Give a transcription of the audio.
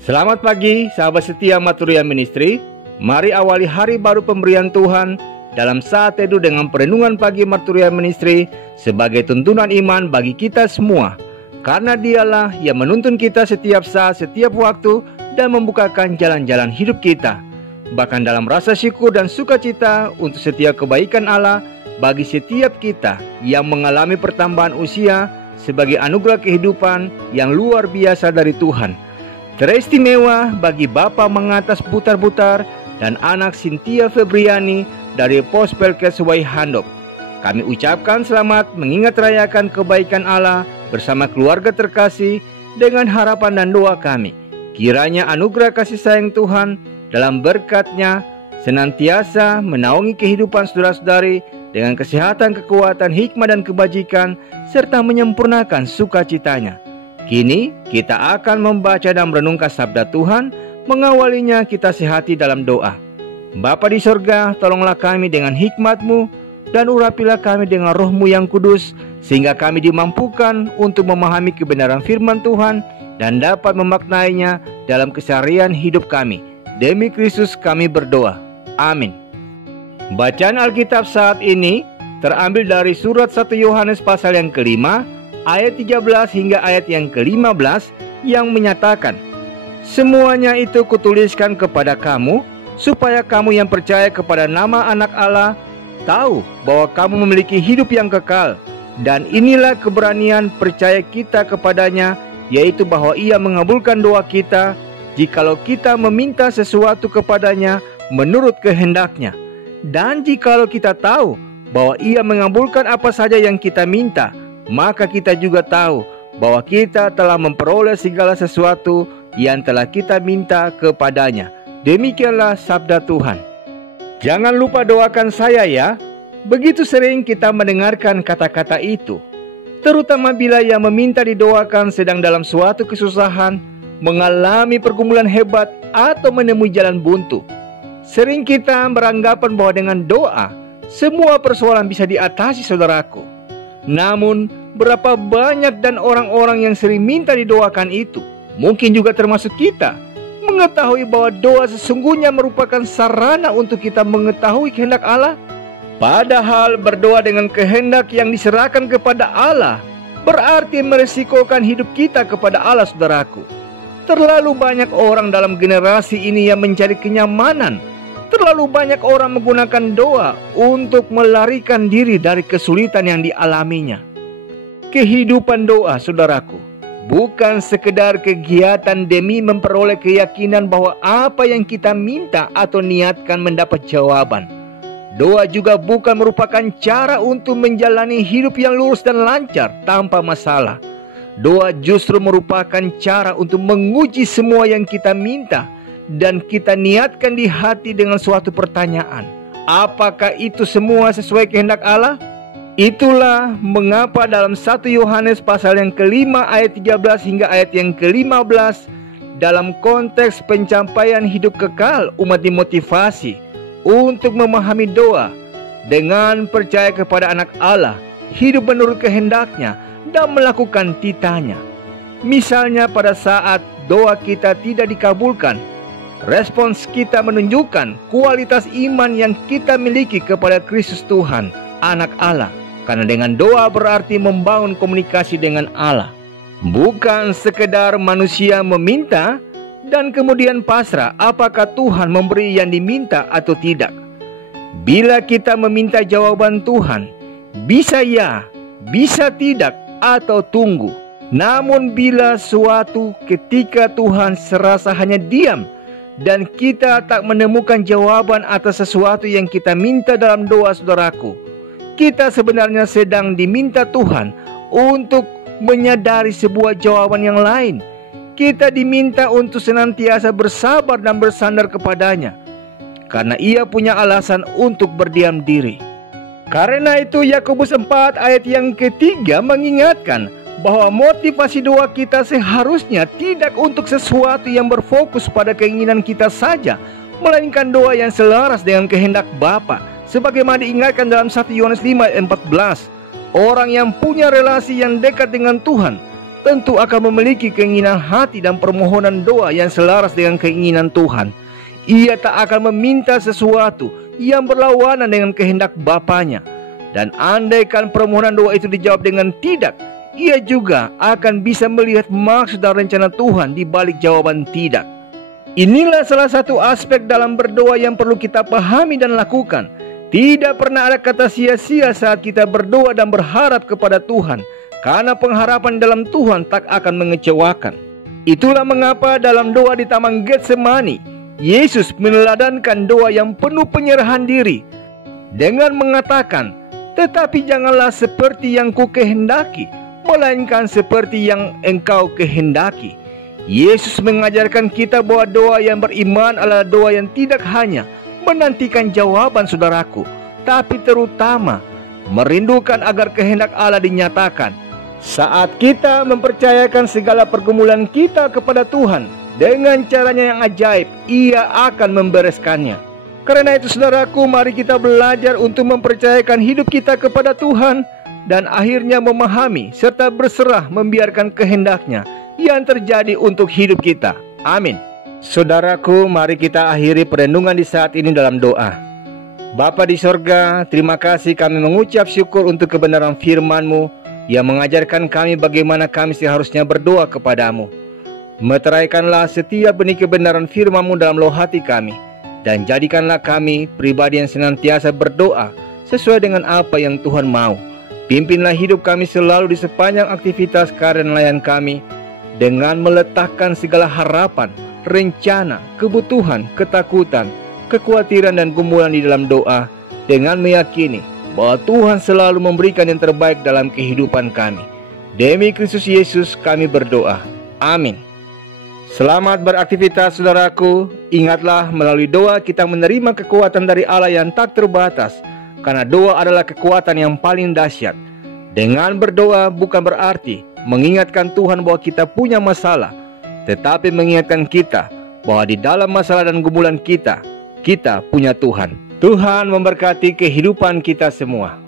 Selamat pagi, sahabat setia Maturia Ministry. Mari awali hari baru pemberian Tuhan dalam saat teduh dengan perenungan pagi Maturia Ministry sebagai tuntunan iman bagi kita semua. Karena dialah yang menuntun kita setiap saat, setiap waktu, dan membukakan jalan-jalan hidup kita. Bahkan dalam rasa syukur dan sukacita untuk setiap kebaikan Allah bagi setiap kita yang mengalami pertambahan usia sebagai anugerah kehidupan yang luar biasa dari Tuhan. Teristimewa bagi Bapa Mengatas Butar-Butar dan anak Cynthia Febriani dari Pos Pelkes Waihandop. Kami ucapkan selamat mengingat rayakan kebaikan Allah bersama keluarga terkasih dengan harapan dan doa kami. Kiranya anugerah kasih sayang Tuhan dalam berkat-Nya senantiasa menaungi kehidupan saudara-saudari dengan kesehatan, kekuatan, hikmah dan kebajikan serta menyempurnakan sukacitanya. Kini kita akan membaca dan merenungkan sabda Tuhan. Mengawalinya kita sehati dalam doa. Bapa di sorga, tolonglah kami dengan hikmat-Mu dan urapilah kami dengan Roh-Mu yang kudus, sehingga kami dimampukan untuk memahami kebenaran firman Tuhan dan dapat memaknainya dalam keseharian hidup kami. Demi Kristus kami berdoa. Amin. Bacaan Alkitab saat ini terambil dari surat 1 Yohanes pasal yang kelima, ayat 13 hingga ayat yang ke-15 yang menyatakan, "Semuanya itu kutuliskan kepada kamu, supaya kamu yang percaya kepada nama Anak Allah tahu bahwa kamu memiliki hidup yang kekal. Dan inilah keberanian percaya kita kepadanya, yaitu bahwa Ia mengabulkan doa kita, jikalau kita meminta sesuatu kepadanya menurut kehendak-Nya. Dan jikalau kita tahu bahwa Ia mengabulkan apa saja yang kita minta, maka kita juga tahu bahwa kita telah memperoleh segala sesuatu yang telah kita minta kepadanya." Demikianlah sabda Tuhan. Jangan lupa doakan saya ya. Begitu sering kita mendengarkan kata-kata itu, terutama bila yang meminta didoakan sedang dalam suatu kesusahan, mengalami pergumulan hebat, atau menemui jalan buntu. Sering kita beranggapan bahwa dengan doa semua persoalan bisa diatasi, saudaraku. Namun berapa banyak dan orang-orang yang sering minta didoakan itu, mungkin juga termasuk kita, mengetahui bahwa doa sesungguhnya merupakan sarana untuk kita mengetahui kehendak Allah? Padahal berdoa dengan kehendak yang diserahkan kepada Allah berarti meresikokan hidup kita kepada Allah, saudaraku. Terlalu banyak orang dalam generasi ini yang mencari kenyamanan. Terlalu banyak orang menggunakan doa untuk melarikan diri dari kesulitan yang dialaminya. Kehidupan doa, saudaraku, bukan sekedar kegiatan demi memperoleh keyakinan bahwa apa yang kita minta atau niatkan mendapat jawaban. Doa juga bukan merupakan cara untuk menjalani hidup yang lurus dan lancar tanpa masalah. Doa justru merupakan cara untuk menguji semua yang kita minta dan kita niatkan di hati dengan suatu pertanyaan. Apakah itu semua sesuai kehendak Allah? Itulah mengapa dalam 1 Yohanes pasal yang kelima ayat 13 hingga ayat yang ke-15 dalam konteks pencapaian hidup kekal, umat dimotivasi untuk memahami doa dengan percaya kepada Anak Allah, hidup menurut kehendak-Nya, dan melakukan titanya. Misalnya pada saat doa kita tidak dikabulkan, respons kita menunjukkan kualitas iman yang kita miliki kepada Kristus Tuhan, Anak Allah. Karena dengan doa berarti membangun komunikasi dengan Allah. Bukan sekedar manusia meminta dan kemudian pasrah apakah Tuhan memberi yang diminta atau tidak. Bila kita meminta jawaban Tuhan, bisa ya, bisa tidak, atau tunggu. Namun bila suatu ketika Tuhan serasa hanya diam dan kita tak menemukan jawaban atas sesuatu yang kita minta dalam doa, saudaraku, kita sebenarnya sedang diminta Tuhan untuk menyadari sebuah jawaban yang lain. Kita diminta untuk senantiasa bersabar dan bersandar kepadanya, karena Ia punya alasan untuk berdiam diri. Karena itu Yakobus 4 ayat yang ketiga mengingatkan bahwa motivasi doa kita seharusnya tidak untuk sesuatu yang berfokus pada keinginan kita saja, melainkan doa yang selaras dengan kehendak Bapa. Sebagaimana diingatkan dalam 1 Yohanes 5 ayat 14, orang yang punya relasi yang dekat dengan Tuhan tentu akan memiliki keinginan hati dan permohonan doa yang selaras dengan keinginan Tuhan. Ia tak akan meminta sesuatu yang berlawanan dengan kehendak Bapanya. Dan andaikan permohonan doa itu dijawab dengan tidak, ia juga akan bisa melihat maksud dan rencana Tuhan di balik jawaban tidak. Inilah salah satu aspek dalam berdoa yang perlu kita pahami dan lakukan. Tidak pernah ada kata sia-sia saat kita berdoa dan berharap kepada Tuhan, karena pengharapan dalam Tuhan tak akan mengecewakan. Itulah mengapa dalam doa di Taman Getsemani, Yesus meneladankan doa yang penuh penyerahan diri dengan mengatakan, "Tetapi janganlah seperti yang ku kehendaki, melainkan seperti yang engkau kehendaki." Yesus mengajarkan kita bahwa doa yang beriman adalah doa yang tidak hanya menantikan jawaban saudaraku, tapi terutama merindukan agar kehendak Allah dinyatakan. Saat kita mempercayakan segala pergumulan kita kepada Tuhan dengan caranya yang ajaib, Ia akan membereskannya. Karena itu saudaraku, mari kita belajar untuk mempercayakan hidup kita kepada Tuhan dan akhirnya memahami serta berserah membiarkan kehendaknya yang terjadi untuk hidup kita. Amin. Saudaraku, mari kita akhiri perenungan di saat ini dalam doa. Bapa di sorga, terima kasih kami mengucap syukur untuk kebenaran firman-Mu yang mengajarkan kami bagaimana kami seharusnya berdoa kepadamu. Meteraikanlah setiap benih kebenaran firman-Mu dalam loh hati kami, dan jadikanlah kami pribadi yang senantiasa berdoa sesuai dengan apa yang Tuhan mau. Pimpinlah hidup kami selalu di sepanjang aktivitas karya nelayan kami, dengan meletakkan segala harapan, rencana, kebutuhan, ketakutan, kekhawatiran dan gumulan di dalam doa, dengan meyakini bahwa Tuhan selalu memberikan yang terbaik dalam kehidupan kami. Demi Kristus Yesus kami berdoa. Amin. Selamat beraktivitas saudaraku. Ingatlah, melalui doa kita menerima kekuatan dari Allah yang tak terbatas, karena doa adalah kekuatan yang paling dahsyat. Dengan berdoa bukan berarti mengingatkan Tuhan bahwa kita punya masalah, tetapi mengingatkan kita bahwa di dalam masalah dan gumulan kita punya Tuhan. Tuhan memberkati kehidupan kita semua.